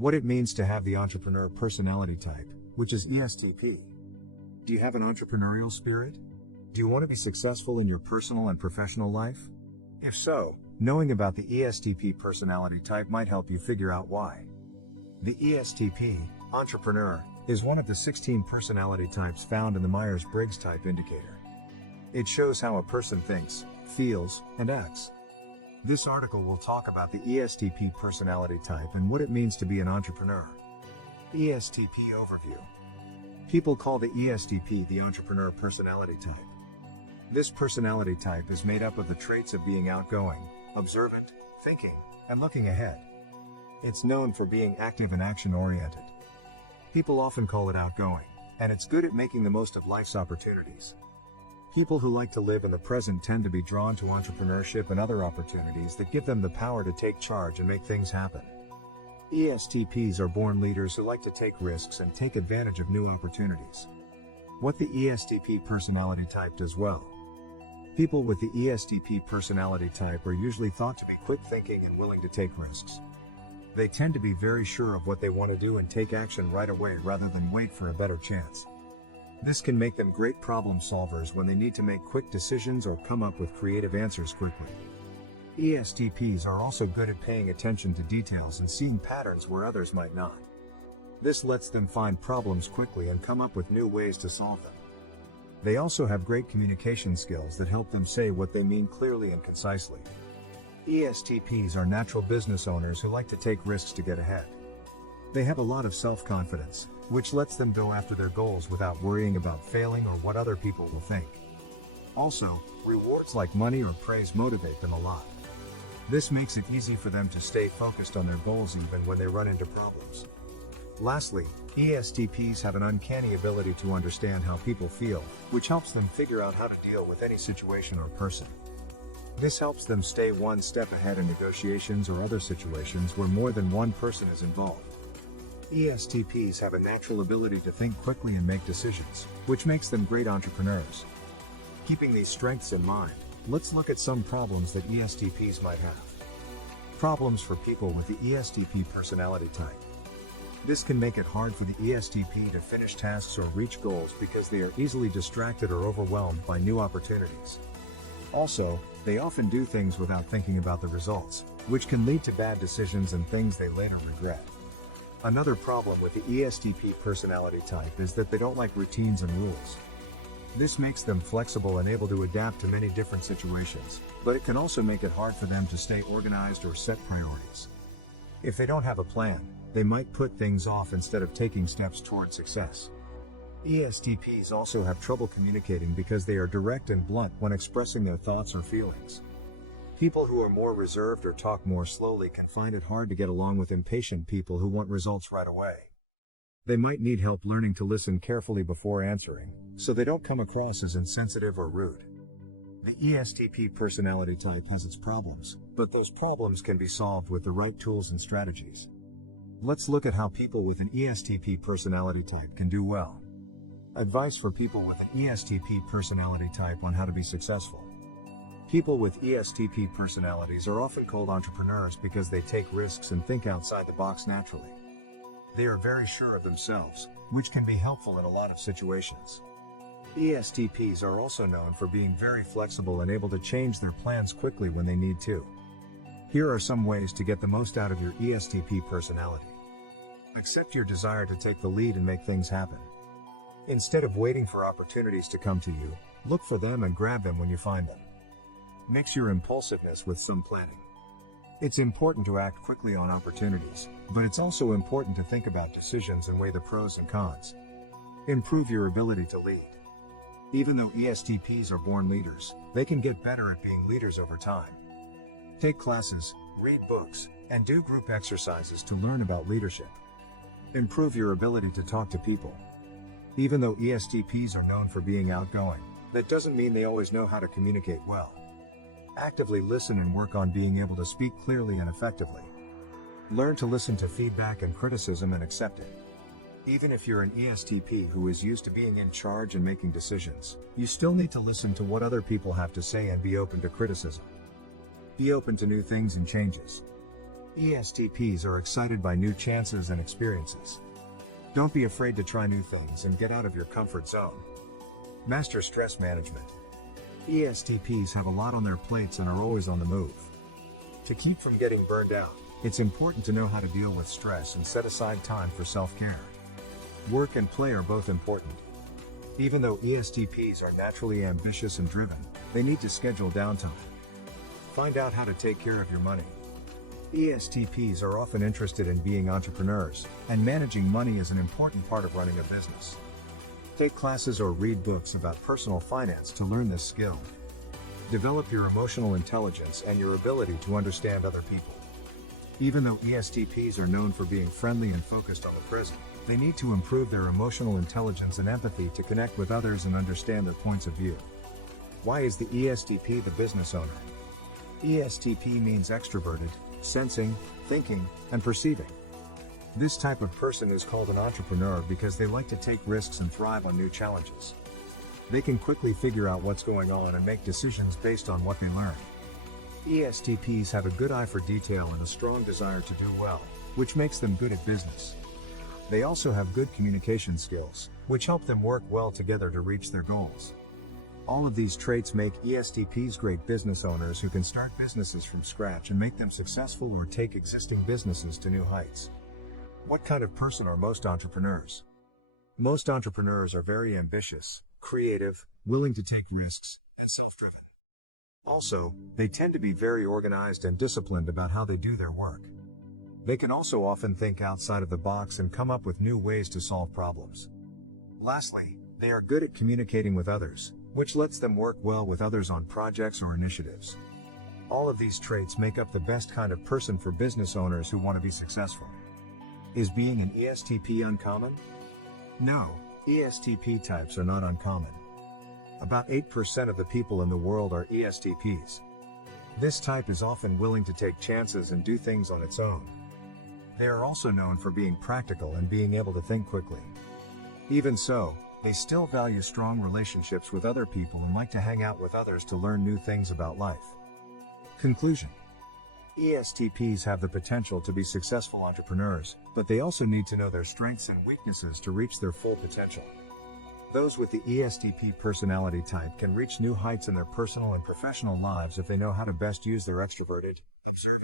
What it means to have the entrepreneur personality type, which is ESTP. Do you have an entrepreneurial spirit? Do you want to be successful in your personal and professional life? If so, knowing about the ESTP personality type might help you figure out why. The ESTP, entrepreneur, is one of the 16 personality types found in the Myers-Briggs Type Indicator. It shows how a person thinks, feels, and acts. This article will talk about the ESTP personality type and what it means to be an entrepreneur. ESTP overview. People call the ESTP the entrepreneur personality type. This personality type is made up of the traits of being outgoing, observant, thinking, and looking ahead. It's known for being active and action-oriented. People often call it outgoing, and it's good at making the most of life's opportunities. People who like to live in the present tend to be drawn to entrepreneurship and other opportunities that give them the power to take charge and make things happen. ESTPs are born leaders who like to take risks and take advantage of new opportunities. What the ESTP personality type does well. People with the ESTP personality type are usually thought to be quick thinking and willing to take risks. They tend to be very sure of what they want to do and take action right away rather than wait for a better chance. This can make them great problem solvers when they need to make quick decisions or come up with creative answers quickly. ESTPs are also good at paying attention to details and seeing patterns where others might not. This lets them find problems quickly and come up with new ways to solve them. They also have great communication skills that help them say what they mean clearly and concisely. ESTPs are natural business owners who like to take risks to get ahead. They have a lot of self-confidence, which lets them go after their goals without worrying about failing or what other people will think. Also, rewards like money or praise motivate them a lot. This makes it easy for them to stay focused on their goals even when they run into problems. Lastly, ESTPs have an uncanny ability to understand how people feel, which helps them figure out how to deal with any situation or person. This helps them stay one step ahead in negotiations or other situations where more than one person is involved. ESTPs have a natural ability to think quickly and make decisions, which makes them great entrepreneurs. Keeping these strengths in mind, let's look at some problems that ESTPs might have. Problems for people with the ESTP personality type. This can make it hard for the ESTP to finish tasks or reach goals because they are easily distracted or overwhelmed by new opportunities. Also, they often do things without thinking about the results, which can lead to bad decisions and things they later regret. Another problem with the ESTP personality type is that they don't like routines and rules. This makes them flexible and able to adapt to many different situations, but it can also make it hard for them to stay organized or set priorities. If they don't have a plan, they might put things off instead of taking steps toward success. ESTPs also have trouble communicating because they are direct and blunt when expressing their thoughts or feelings. People who are more reserved or talk more slowly can find it hard to get along with impatient people who want results right away. They might need help learning to listen carefully before answering, so they don't come across as insensitive or rude. The ESTP personality type has its problems, but those problems can be solved with the right tools and strategies. Let's look at how people with an ESTP personality type can do well. Advice for people with an ESTP personality type on how to be successful. People with ESTP personalities are often called entrepreneurs because they take risks and think outside the box naturally. They are very sure of themselves, which can be helpful in a lot of situations. ESTPs are also known for being very flexible and able to change their plans quickly when they need to. Here are some ways to get the most out of your ESTP personality. Accept your desire to take the lead and make things happen. Instead of waiting for opportunities to come to you, look for them and grab them when you find them. Mix your impulsiveness with some planning. It's important to act quickly on opportunities, but it's also important to think about decisions and weigh the pros and cons. Improve your ability to lead. Even though ESTPs are born leaders, they can get better at being leaders over time. Take classes, read books, and do group exercises to learn about leadership. Improve your ability to talk to people. Even though ESTPs are known for being outgoing, that doesn't mean they always know how to communicate well. Actively listen and work on being able to speak clearly and effectively. Learn to listen to feedback and criticism and accept it. Even if you're an ESTP who is used to being in charge and making decisions, you still need to listen to what other people have to say and be open to criticism. Be open to new things and changes. ESTPs are excited by new chances and experiences. Don't be afraid to try new things and get out of your comfort zone. Master stress management. ESTPs have a lot on their plates and are always on the move. To keep from getting burned out, it's important to know how to deal with stress and set aside time for self-care. Work and play are both important. Even though ESTPs are naturally ambitious and driven, they need to schedule downtime. Find out how to take care of your money. ESTPs are often interested in being entrepreneurs, and managing money is an important part of running a business. Take classes or read books about personal finance to learn this skill. Develop your emotional intelligence and your ability to understand other people. Even though ESTPs are known for being friendly and focused on the present, they need to improve their emotional intelligence and empathy to connect with others and understand their points of view. Why is the ESTP the business owner? ESTP means extroverted, sensing, thinking, and perceiving. This type of person is called an entrepreneur because they like to take risks and thrive on new challenges. They can quickly figure out what's going on and make decisions based on what they learn. ESTPs have a good eye for detail and a strong desire to do well, which makes them good at business. They also have good communication skills, which help them work well together to reach their goals. All of these traits make ESTPs great business owners who can start businesses from scratch and make them successful or take existing businesses to new heights. What kind of person are most entrepreneurs? Most entrepreneurs are very ambitious, creative, willing to take risks, and self-driven. Also, they tend to be very organized and disciplined about how they do their work. They can also often think outside of the box and come up with new ways to solve problems. Lastly, they are good at communicating with others, which lets them work well with others on projects or initiatives. All of these traits make up the best kind of person for business owners who want to be successful. Is being an ESTP uncommon? No, ESTP types are not uncommon. About 8% of the people in the world are ESTPs. This type is often willing to take chances and do things on its own. They are also known for being practical and being able to think quickly. Even so, they still value strong relationships with other people and like to hang out with others to learn new things about life. Conclusion. ESTPs have the potential to be successful entrepreneurs, but they also need to know their strengths and weaknesses to reach their full potential. Those with the ESTP personality type can reach new heights in their personal and professional lives if they know how to best use their extroverted, observant,